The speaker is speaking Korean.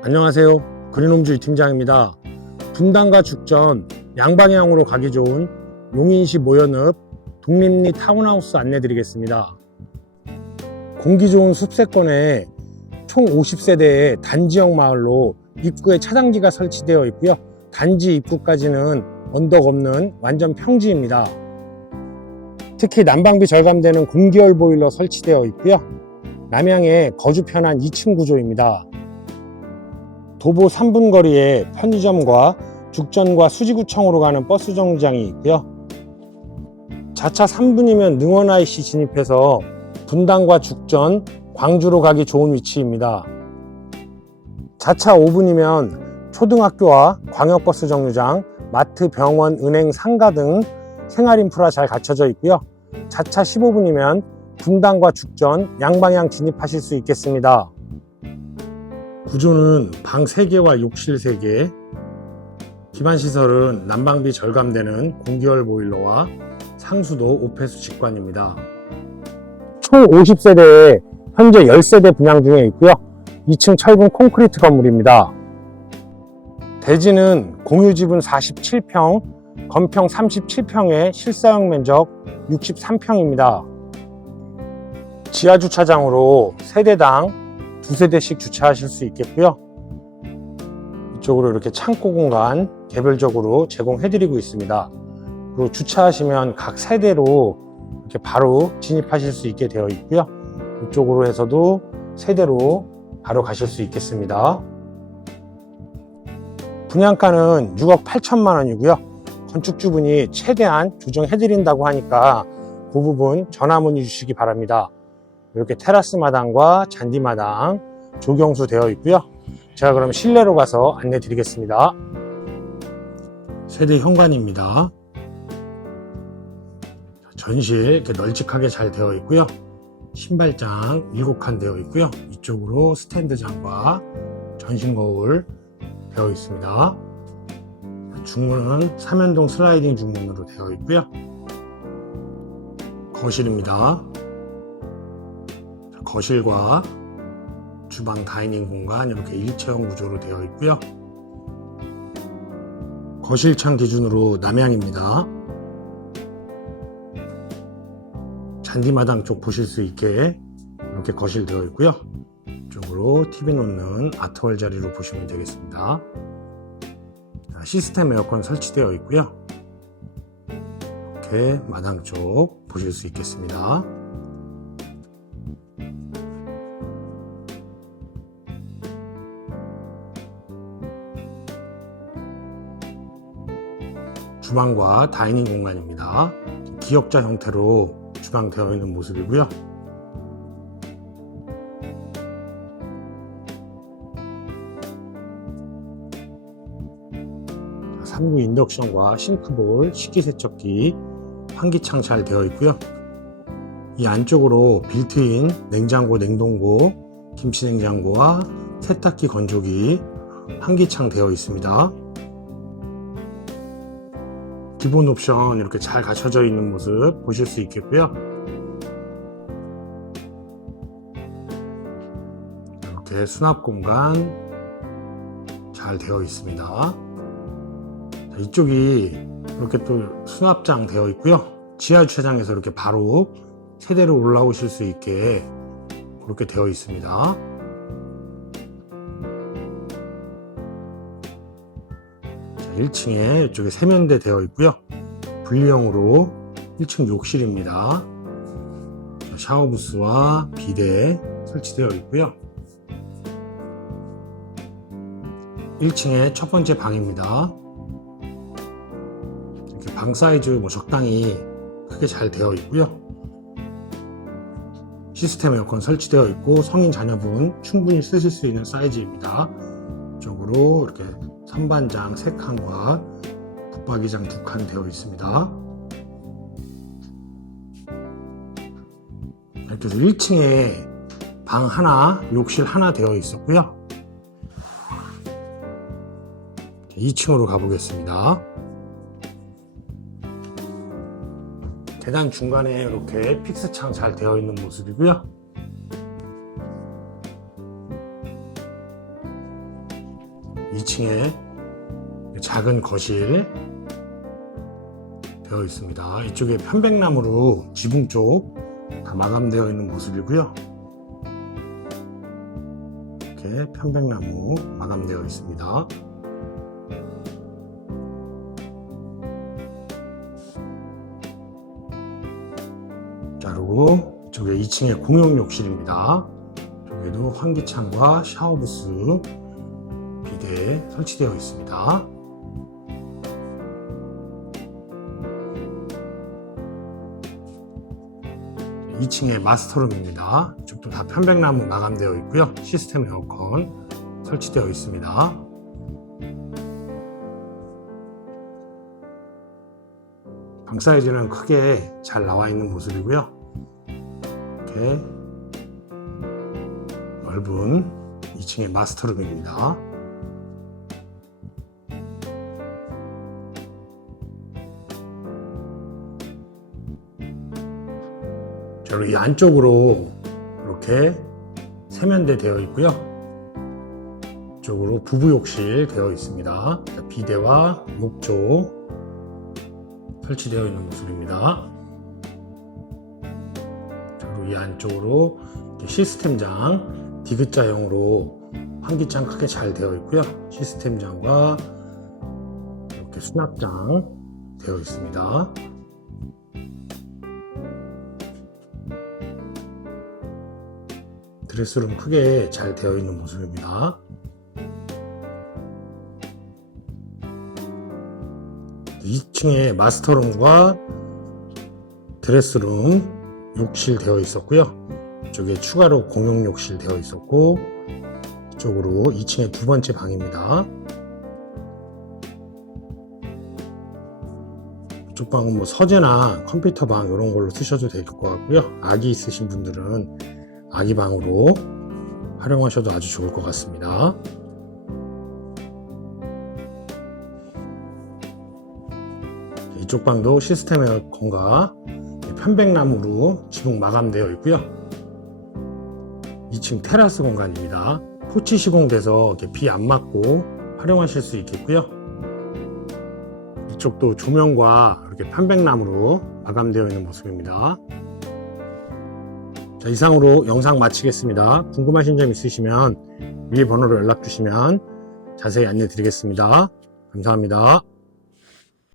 안녕하세요. 그린홈주의 팀장입니다. 분당과 죽전 양방향으로 가기 좋은 용인시 모연읍 독립리 타운하우스 안내 드리겠습니다. 공기 좋은 숲세권에 총 50세대의 단지형 마을로 입구에 차단기가 설치되어 있고요. 단지 입구까지는 언덕 없는 완전 평지입니다. 특히 난방비 절감되는 공기열 보일러 설치되어 있고요. 남향에 거주 편한 2층 구조입니다. 도보 3분 거리에 편의점과 죽전과 수지구청으로 가는 버스 정류장이 있고요. 자차 3분이면 능원 IC 진입해서 분당과 죽전, 광주로 가기 좋은 위치입니다. 자차 5분이면 초등학교와 광역버스 정류장, 마트, 병원, 은행, 상가 등 생활 인프라 잘 갖춰져 있고요. 자차 15분이면 분당과 죽전 양방향 진입하실 수 있겠습니다. 구조는 방 3개와 욕실 3개, 기반시설은 난방비 절감되는 공기열 보일러와 상수도 오폐수 직관입니다. 총 50세대에 현재 10세대 분양 중에 있고요. 2층 철근 콘크리트 건물입니다. 대지는 공유지분 47평, 건평 37평에 실사용 면적 63평입니다. 지하 주차장으로 세대당 두세 대씩 주차하실 수 있겠고요. 이쪽으로 이렇게 창고 공간 개별적으로 제공해 드리고 있습니다. 그리고 주차하시면 각 세대로 이렇게 바로 진입하실 수 있게 되어 있고요. 이쪽으로 해서도 세대로 바로 가실 수 있겠습니다. 분양가는 6억 8천만 원이고요. 건축주분이 최대한 조정해드린다고 하니까 그 부분 전화 문의 주시기 바랍니다. 이렇게 테라스 마당과 잔디 마당 조경수 되어 있고요. 제가 그럼 실내로 가서 안내 드리겠습니다. 세대 현관입니다. 전실 이렇게 널찍하게 잘 되어 있고요. 신발장 7칸 되어 있고요. 이쪽으로 스탠드장과 전신 거울 되어 있습니다. 중문은 삼연동 슬라이딩 중문으로 되어 있고요. 거실입니다. 거실과 주방 다이닝 공간 이렇게 일체형 구조로 되어 있고요. 거실 창 기준으로 남향입니다. 잔디마당 쪽 보실 수 있게 이렇게 거실 되어 있고요. 이쪽으로 TV 놓는 아트월 자리로 보시면 되겠습니다. 자, 시스템 에어컨 설치되어 있고요. 이렇게 마당 쪽 보실 수 있겠습니다. 주방과 다이닝 공간입니다. 기역자 형태로 주방 되어 있는 모습이고요. 자, 3구 인덕션과 싱크볼, 식기세척기, 환기창 잘 되어 있고요. 이 안쪽으로 빌트인 냉장고, 냉동고, 김치냉장고와 세탁기 건조기, 환기창 되어 있습니다. 기본 옵션 이렇게 잘 갖춰져 있는 모습 보실 수 있겠고요. 이렇게 수납 공간 잘 되어 있습니다. 자, 이쪽이 이렇게 또 수납장 되어 있고요. 지하 주차장에서 이렇게 바로 세대로 올라오실 수 있게 그렇게 되어 있습니다. 1층에 이쪽에 세면대 되어 있고요. 분리형으로 1층 욕실입니다. 자, 샤워 부스와 비데 설치되어 있고요. 1층에 첫 번째 방입니다. 이렇게 방 사이즈 뭐 적당히 크게 잘 되어 있고요. 시스템 에어컨 설치되어 있고 성인 자녀분 충분히 쓰실 수 있는 사이즈입니다. 이쪽으로 이렇게 선반장 3칸과 붙박이장 2칸 되어 있습니다. 이렇게 해서 1층에 방 하나, 욕실 하나 되어 있었고요. 2층으로 가보겠습니다. 계단 중간에 이렇게 픽스창 잘 되어 있는 모습이고요. 2층에 작은 거실 되어 있습니다. 이쪽에 편백나무로 지붕 쪽 다 마감되어 있는 모습이고요. 이렇게 편백나무 마감되어 있습니다. 자, 그리고 이쪽에 2층에 공용 욕실입니다. 여기도 환기창과 샤워부스, 비데 설치되어 있습니다. 2층에 마스터룸입니다. 이쪽도 다 편백나무 마감되어 있고요. 시스템 에어컨 설치되어 있습니다. 방 사이즈는 크게 잘 나와 있는 모습이고요. 이렇게 넓은 2층의 마스터룸입니다. 자, 그리고 이 안쪽으로 이렇게 세면대 되어 있고요. 이쪽으로 부부 욕실 되어 있습니다. 자, 비데와 목조 설치되어 있는 모습입니다. 이 안쪽으로 시스템장 디귿자형으로 환기장 크게 잘 되어 있고요. 시스템장과 이렇게 수납장 되어 있습니다. 드레스룸 크게 잘 되어 있는 모습입니다. 2층에 마스터룸과 드레스룸 욕실 되어 있었고요. 이쪽에 추가로 공용 욕실 되어 있었고 이쪽으로 2층에 두 번째 방입니다. 이쪽 방은 뭐 서재나 컴퓨터 방 이런 걸로 쓰셔도 될 것 같고요. 아기 있으신 분들은 아기 방으로 활용하셔도 아주 좋을 것 같습니다. 이쪽 방도 시스템 에어컨과 편백나무로 지붕 마감되어 있고요. 2층 테라스 공간입니다. 포치 시공돼서 비 안 맞고 활용하실 수 있겠고요. 이쪽도 조명과 이렇게 편백나무로 마감되어 있는 모습입니다. 자, 이상으로 영상 마치겠습니다. 궁금하신 점 있으시면 위에 번호로 연락 주시면 자세히 안내 드리겠습니다. 감사합니다.